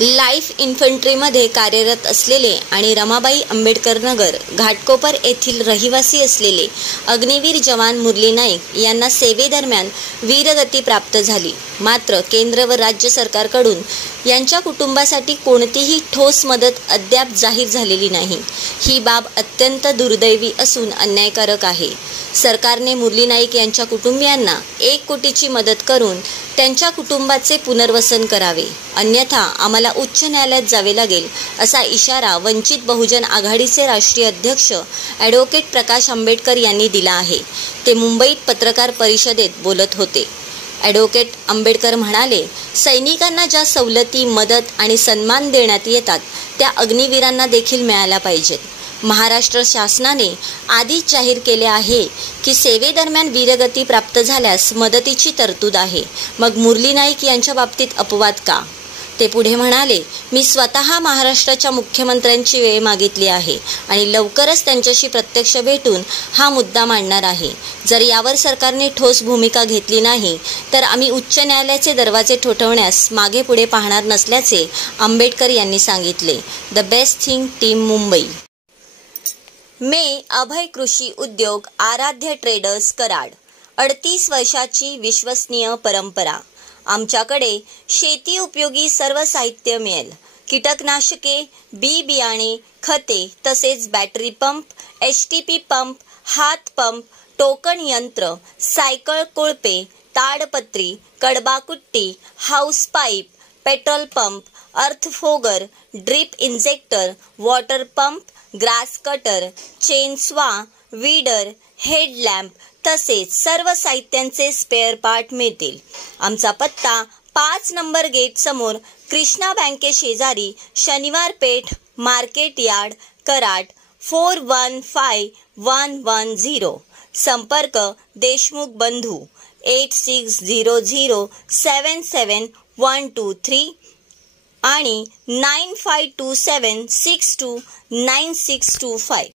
Life इन्फंट्रीमध्ये कार्यरत असलेले आणि रमाबाई आंबेडकर नगर घाटकोपर येथील रहिवासी असलेले अग्निवीर जवान मुरली नाईक यांना सेवेदरम्यान वीरगती प्राप्त झाली. मात्र केंद्र व राज्य सरकारकडून यांच्या कुटुंबासाठी कोणतीही ठोस मदत अद्याप जाहीर झालेली नाही. ही बाब अत्यंत दुर्दैवी असून अन्यायकारक आहे. सरकारने मुरली नाईक यांच्या कुटुंबियांना 1 कोटीची मदत करून त्यांच्या कुटुंबाचे पुनर्वसन करावे, अन्यथा आम्हाला उच्च न्यायालयात जावे लागेल, असा इशारा वंचित बहुजन आघाडीचे राष्ट्रीय अध्यक्ष ॲडव्होकेट प्रकाश आंबेडकर यांनी दिला आहे. ते मुंबईत पत्रकार परिषदेत बोलत होते. ॲडव्होकेट आंबेडकर म्हणाले, सैनिकांना ज्या सवलती, मदत आणि सन्मान देण्यात येतात त्या अग्निवीरांना देखील मिळाल्या पाहिजेत. महाराष्ट्र शासनाने आधीच जाहीर केले आहे की सेवेदरम्यान वीरगती प्राप्त झाल्यास मदतीची तरतूद आहे. मग मुरली नाईक यांच्या बाबतीत अपवाद का? ते पुढे म्हणाले, मी स्वतः महाराष्ट्राच्या मुख्यमंत्र्यांची वेळ मागितली आहे आणि लवकरच त्यांच्याशी प्रत्यक्ष भेटून हा मुद्दा मांडणार आहे. जर यावर सरकारने ठोस भूमिका घेतली नाही तर आम्ही उच्च न्यायालयाचे दरवाजे ठोठावण्यास मागे पुढे पाहणार नसल्याचे आंबेडकर यांनी सांगितले. The best thing team, Mumbai. Abhay कृषी उद्योग आराध्य ट्रेडर्स, कराड. 38 वर्षाची विश्वसनीय परंपरा. आमच्याकडे शेती उपयोगी सर्व साहित्य मिळेल. कीटकनाशके, बी बियाणे, खते तसेच बॅटरी पंप, HTP पंप, हात पंप, टोकन यंत्र, सायकल कोळपे, ताडपत्री, कडबाकुट्टी, हाऊस पाईप, पेट्रोल पंप, अर्थफोगर, drip injector, water pump, grass cutter, chainsaw, weeder, headlamp तसेच सर्व साहित्यांचे स्पेअर पार्ट मिळतील. आमचा पत्ता 5 नंबर गेट समोर, कृष्णा बँके शेजारी, शनिवार पेठ, मार्केट यार्ड, कराड, 415110. संपर्क देशमुख बंधू 8600771223 आणि 9527629625.